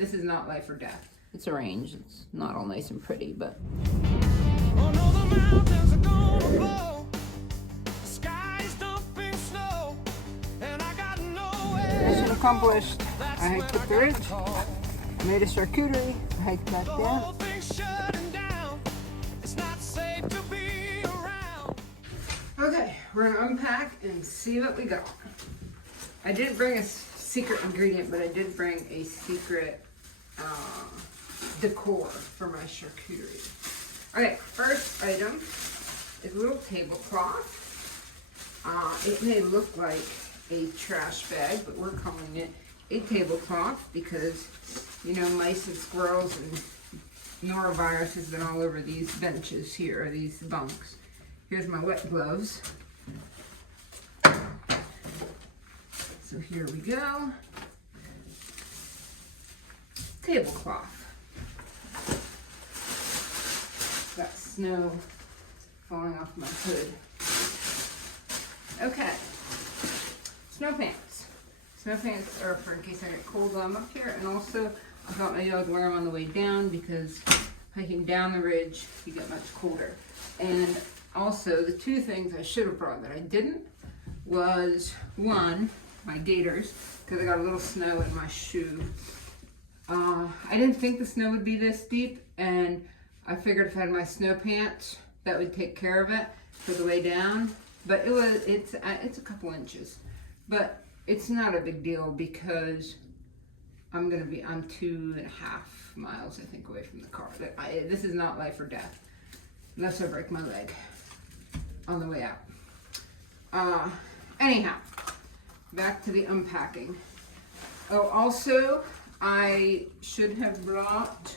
this is not life or death. It's arranged. It's not all nice and pretty, but. Oh no, the mountains are gonna blow. The sky's dumping snow, and I got nowhere. Mission accomplished. I hiked up the ridge, made a charcuterie, hiked back The down. whole thing's shutting down. It's not safe to be around. Okay, we're gonna unpack and see what we got. I didn't bring a secret ingredient, but I did bring a secret decor for my charcuterie. Okay, first item is a little tablecloth. It may look like a trash bag, but we're calling it a tablecloth because, you know, mice and squirrels and norovirus has been all over these benches here, or these bunks. Here's my wet gloves. So here we go. Tablecloth. Got snow falling off my hood. Okay. Snow pants. Snow pants are for in case I get cold while I'm up here, and also I thought maybe I would wear them on the way down because hiking down the ridge you get much colder. And also the two things I should have brought that I didn't was one, my gaiters, because I got a little snow in my shoe. I didn't think the snow would be this deep, and I figured if I had my snow pants, that would take care of it for the way down. But it's a couple inches, but it's not a big deal because I'm 2.5 miles, I think, away from the car. This is not life or death, unless I break my leg on the way out. Anyhow, back to the unpacking. Oh, also, I should have brought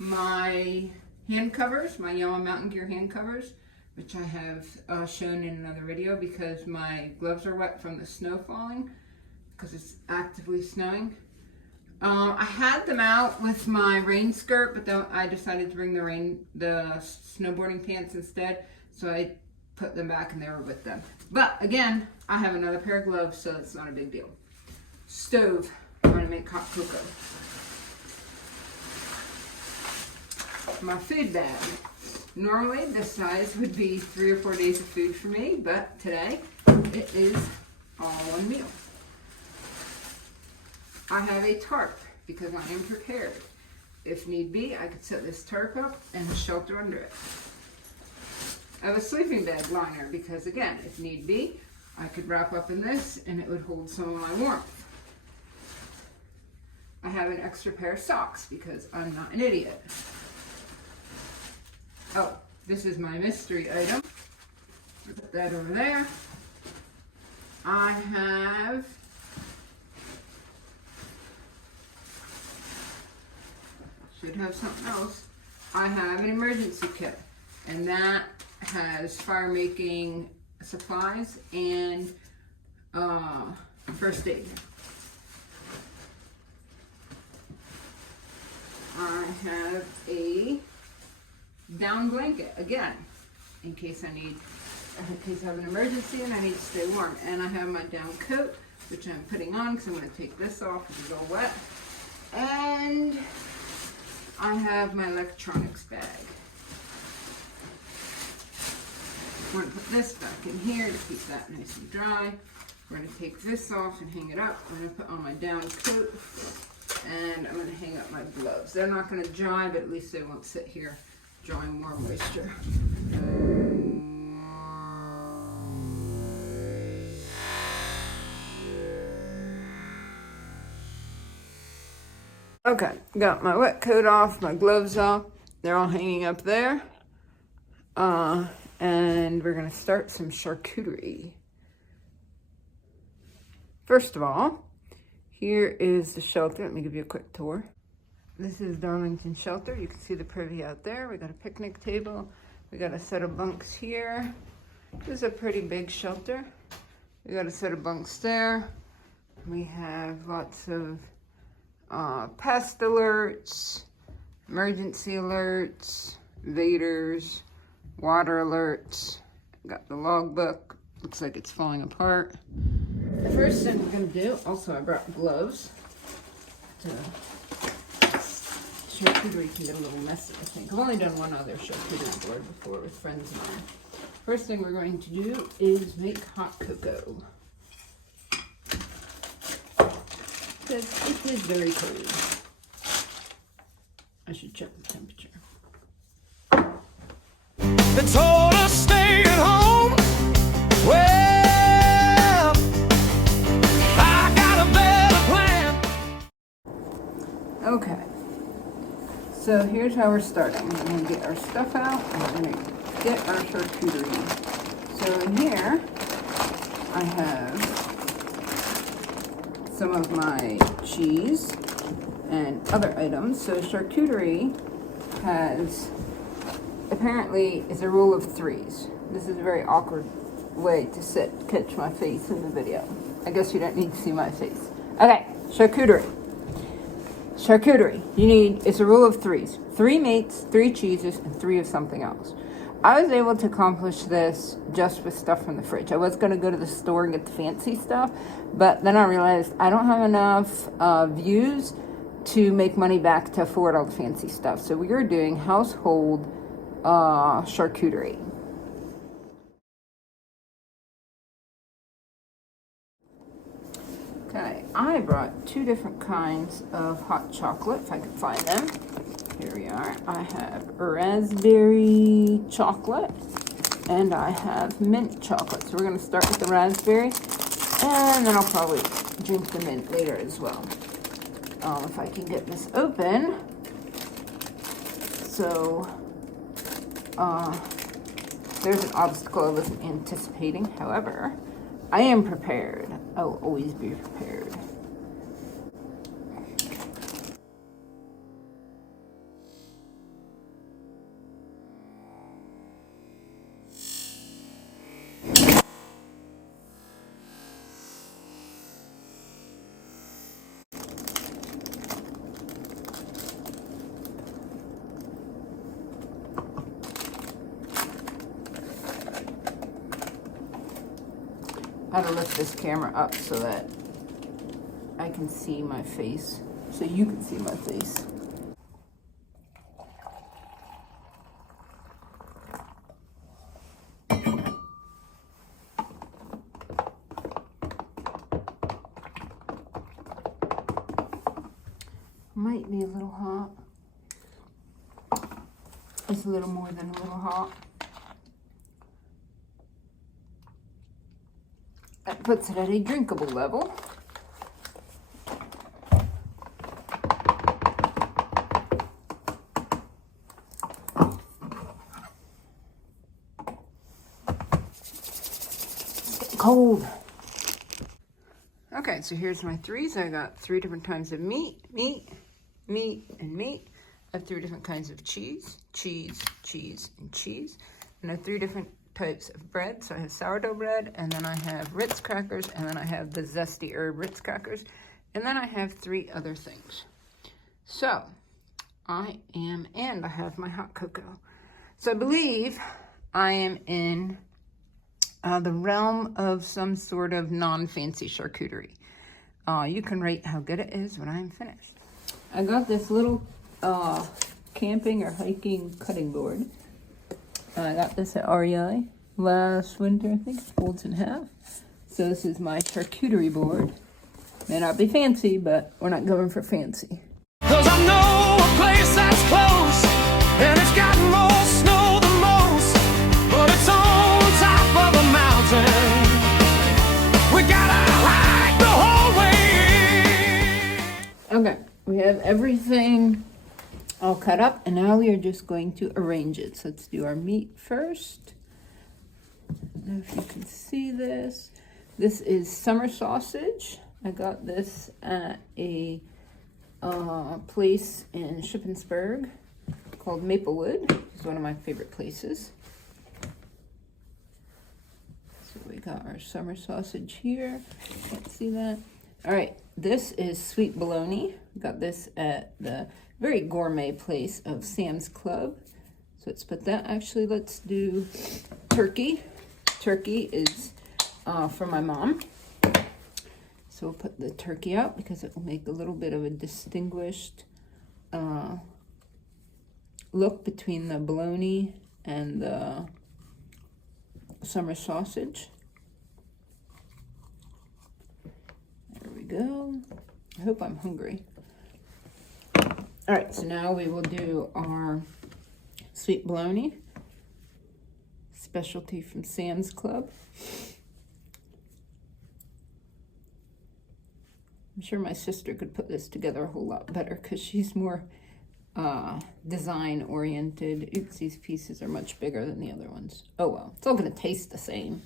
my hand covers, my Yellow Mountain Gear hand covers, which I have shown in another video because my gloves are wet from the snow falling because it's actively snowing. I had them out with my rain skirt, but then I decided to bring the snowboarding pants instead, so I put them back and they were with them. But again, I have another pair of gloves, so it's not a big deal. Stove. I'm going to make hot cocoa. My food bag. Normally this size would be 3 or 4 days of food for me, but today it is all one meal. I have a tarp because I am prepared. If need be, I could set this tarp up and shelter under it. I have a sleeping bag liner because, again, if need be, I could wrap up in this and it would hold some of my warmth. I have an extra pair of socks because I'm not an idiot. Oh, this is my mystery item. Put that over there. I should have something else. I have an emergency kit, and that has fire making supplies and first aid. I have a down blanket, again, in case I have an emergency and I need to stay warm. And I have my down coat, which I'm putting on because I'm going to take this off because it's all wet. And I have my electronics bag. I'm going to put this back in here to keep that nice and dry. We're going to take this off and hang it up. I'm going to put on my down coat and I'm going to hang up my gloves. They're not going to dry, but at least they won't sit here drawing more moisture. Okay, got my wet coat off, my gloves off. They're all hanging up there. And we're gonna start some charcuterie. First of all, here is the shelter. Let me give you a quick tour. This is Darlington Shelter. You can see the privy out there. We got a picnic table. We got a set of bunks here. This is a pretty big shelter. We got a set of bunks there. We have lots of pest alerts, emergency alerts, vaders, water alerts. Got the logbook. Looks like it's falling apart. The first thing we're gonna do, also I brought gloves to charcuterie can get a little messy, I think. I've only done one other charcuterie board before with friends of mine. First thing we're going to do is make hot cocoa. Because it is very cold. I should check the temperature. They told us stay at home. Well, I got a better plan. Okay. So here's how we're starting. We're going to get our stuff out and we're going to get our charcuterie. So in here, I have some of my cheese and other items. So charcuterie has, apparently, it's a rule of threes. This is a very awkward way to catch my face in the video. I guess you don't need to see my face. Okay, charcuterie. Charcuterie, it's a rule of threes. 3 meats, 3 cheeses, and 3 of something else. I was able to accomplish this just with stuff from the fridge. I was going to go to the store and get the fancy stuff, but then I realized I don't have enough views to make money back to afford all the fancy stuff. So we are doing household charcuterie. Okay, I brought 2 different kinds of hot chocolate, if I could find them. Here we are. I have raspberry chocolate and I have mint chocolate. So we're going to start with the raspberry and then I'll probably drink the mint later as well. If I can get this open. So, there's an obstacle I wasn't anticipating. However, I am prepared. I will always be prepared. I had to lift this camera up so that I can see my face, so you can see my face. Might be a little hot. It's a little more than a little hot. That puts it at a drinkable level. It's getting cold. Okay, so here's my 3s. I got 3 different kinds of meat, and meat. I have 3 different kinds of cheese, and cheese. And I have 3 different types of bread. So I have sourdough bread, and then I have Ritz crackers, and then I have the zesty herb Ritz crackers, and then I have 3 other things. So and I have my hot cocoa. So I believe I am in the realm of some sort of non-fancy charcuterie. You can rate how good it is when I'm finished. I got this little camping or hiking cutting board. I got this at REI last winter, I think. It folds in half. So this is my charcuterie board. May not be fancy, but we're not going for fancy. 'Cause I know a place that's close, and it's got more snow than most, but it's on top of a mountain. We gotta hike the whole way. Okay, we have everything all cut up, and now we are just going to arrange it. So let's do our meat first. I don't know if you can see this. This is summer sausage. I got this at a place in Shippensburg called Maplewood. It's one of my favorite places. So we got our summer sausage here. Can't see that. All right, this is sweet bologna. Got this at the very gourmet place of Sam's Club. So let's put that. Actually, let's do turkey. Turkey is from my mom. So we'll put the turkey out because it will make a little bit of a distinguished look between the bologna and the summer sausage. There we go. I hope I'm hungry. All right, so now we will do our sweet bologna, specialty from Sam's Club. I'm sure my sister could put this together a whole lot better because she's more design oriented. Oops, these pieces are much bigger than the other ones. Oh well, it's all gonna taste the same.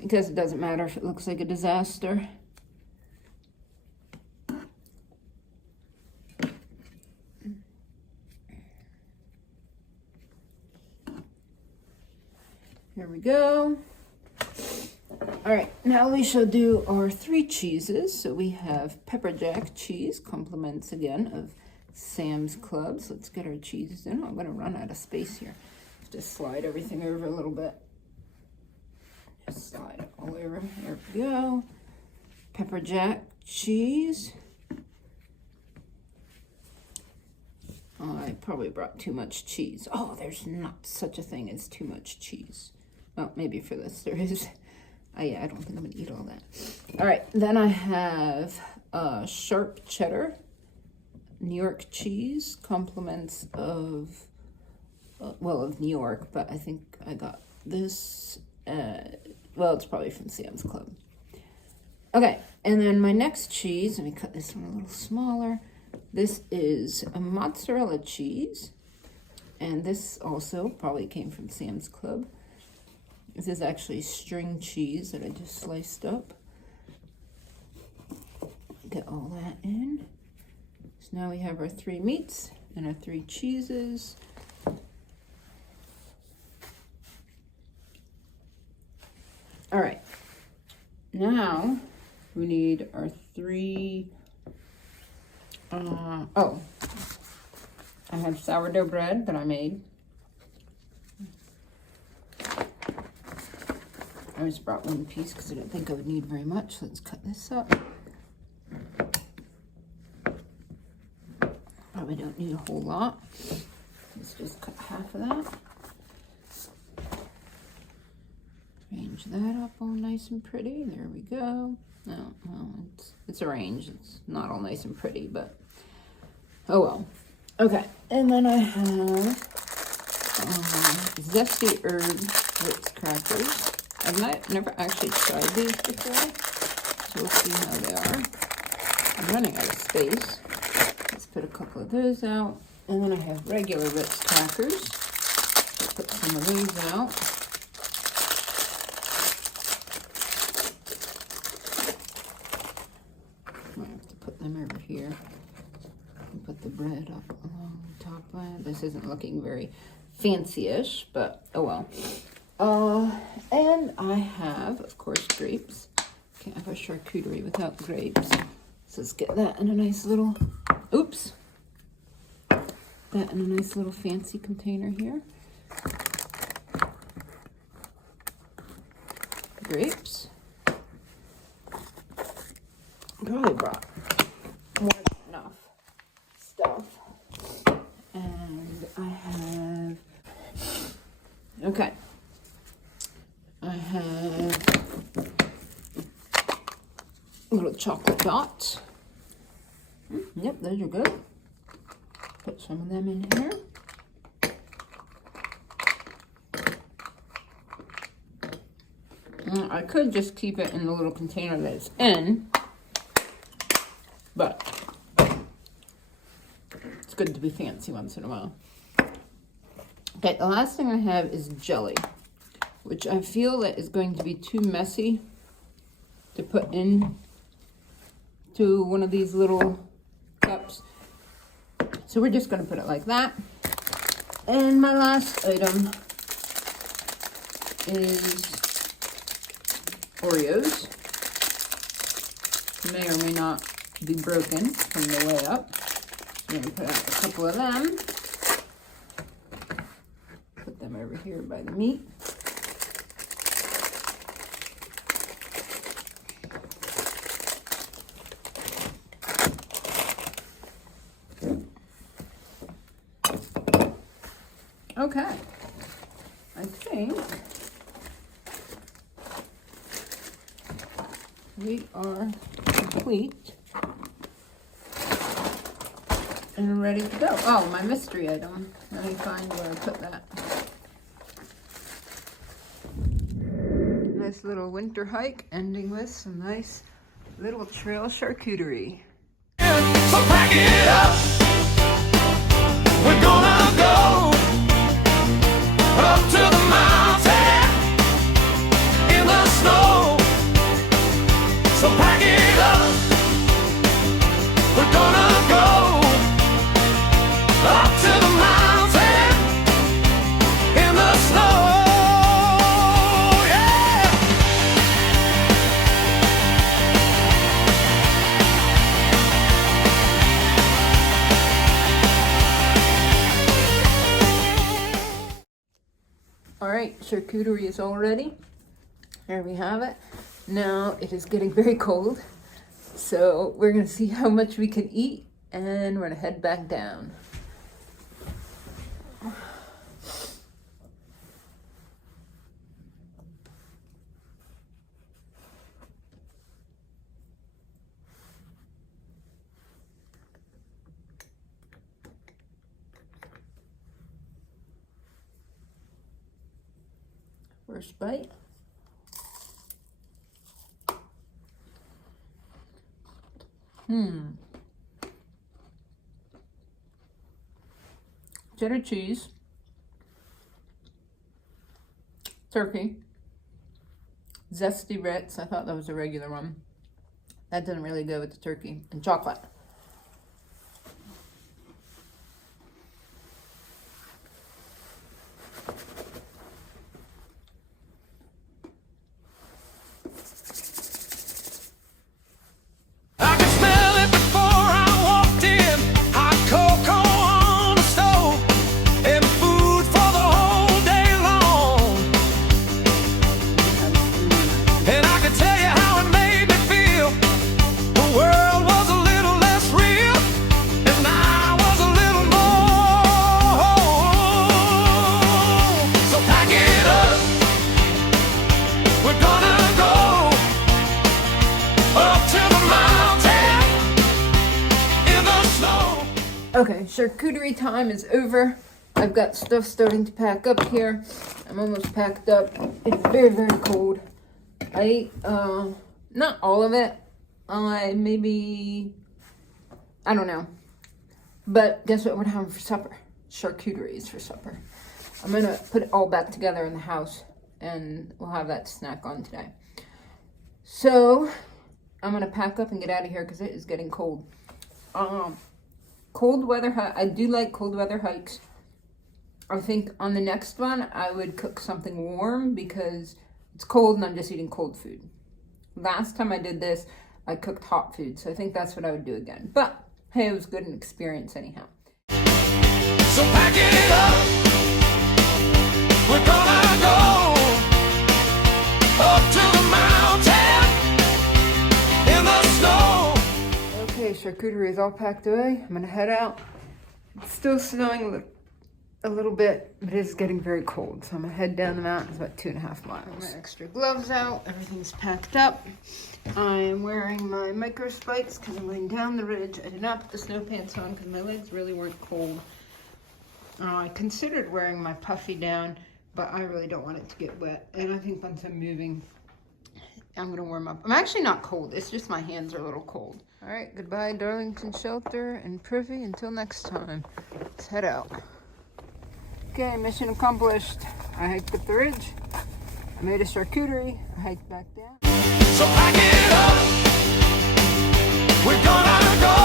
Because it doesn't matter if it looks like a disaster. Here we go. All right, now we shall do our 3 cheeses. So we have pepper jack cheese, compliments again of Sam's Club. So let's get our cheeses in. I'm gonna run out of space here. Just slide everything over a little bit. Just slide it all over. There we go. Pepper jack cheese. I probably brought too much cheese. Oh, there's not such a thing as too much cheese. Well, maybe for this there is. Oh yeah, I don't think I'm gonna eat all that. All right, then I have sharp cheddar, New York cheese, compliments of, well, of New York, but I think I got this, well, it's probably from Sam's Club. Okay, and then my next cheese, let me cut this one a little smaller. This is a mozzarella cheese, and this also probably came from Sam's Club. This is actually string cheese that I just sliced up. Get all that in. So now we have our 3 meats and our 3 cheeses. All right, now we need our 3, oh, I have sourdough bread that I made. I just brought 1 piece because I didn't think I would need very much. Let's cut this up. Probably don't need a whole lot. Let's just cut half of that. Arrange that up all nice and pretty. There we go. No, it's arranged. It's not all nice and pretty, but oh well. Okay, and then I have zesty herb Ritz crackers. I've never actually tried these before, so we'll see how they are. I'm running out of space. Let's put a couple of those out. And then I have regular Ritz crackers. I'll put some of these out. I have to put them over here. And put the bread up along the top of it. This isn't looking very fancy-ish, but oh well. And I have, of course, grapes. Can't have a charcuterie without grapes. So let's get that in a nice little, oops. That in a nice little fancy container here. Grapes. Probably brought more than enough stuff. And I have, okay. I have little chocolate dots. Yep, those are good. Put some of them in here. I could just keep it in the little container that it's in, but it's good to be fancy once in a while. Okay, the last thing I have is jelly, which I feel that is going to be too messy to put in to one of these little cups. So we're just going to put it like that. And my last item is Oreos. May or may not be broken from the way up. I'm going to put out a couple of them. Put them over here by the meat. Okay, I think we are complete and ready to go. Oh, my mystery item. Let me find where I put that. Nice little winter hike, ending with some nice little trail charcuterie. So pack it up. We're gonna go up to the mountain in the snow. So pack it up. We're gonna go up to the mountain in the snow. Yeah. All right, charcuterie is all ready. There we have it. Now it is getting very cold, so we're gonna see how much we can eat, and we're gonna head back down. First bite. Cheddar cheese, turkey, zesty Ritz. I thought that was a regular one. That didn't really go with the turkey, and chocolate. I could smell it before I walked in. Hot cocoa on the stove and food for the whole day long. And I could tell you how it made me feel. The world was a little less real, and I was a little more. So pack it up. We're gonna go up to the mountain in the snow. Okay, charcuterie time is over. I've got stuff starting to pack up here. I'm almost packed up. It's very, very cold. I ate, not all of it. Maybe, I don't know. But guess what we're having for supper? Charcuteries for supper. I'm gonna put it all back together in the house, and we'll have that to snack on today. So, I'm gonna pack up and get out of here because it is getting cold. Cold weather, I do like cold weather hikes. I think on the next one, I would cook something warm because it's cold and I'm just eating cold food. Last time I did this, I cooked hot food, so I think that's what I would do again. But, hey, it was good an experience anyhow. So pack it up. We're gonna go up to the mountain in the snow. Okay, charcuterie is all packed away. I'm gonna head out. It's still snowing a little bit, but it is getting very cold. So I'm gonna head down the mountain. It's about 2.5 miles. My extra gloves out. Everything's packed up. I'm wearing my micro spikes because I'm going down the ridge. I did not put the snow pants on because my legs really weren't cold. I considered wearing my puffy down, but I really don't want it to get wet. And I think once I'm moving, I'm gonna warm up. I'm actually not cold. It's just my hands are a little cold. All right, goodbye, Darlington Shelter and Privy. Until next time, let's head out. Okay, mission accomplished. I hiked up the ridge. I made a charcuterie. I hiked back down. So pack it up. We're gonna go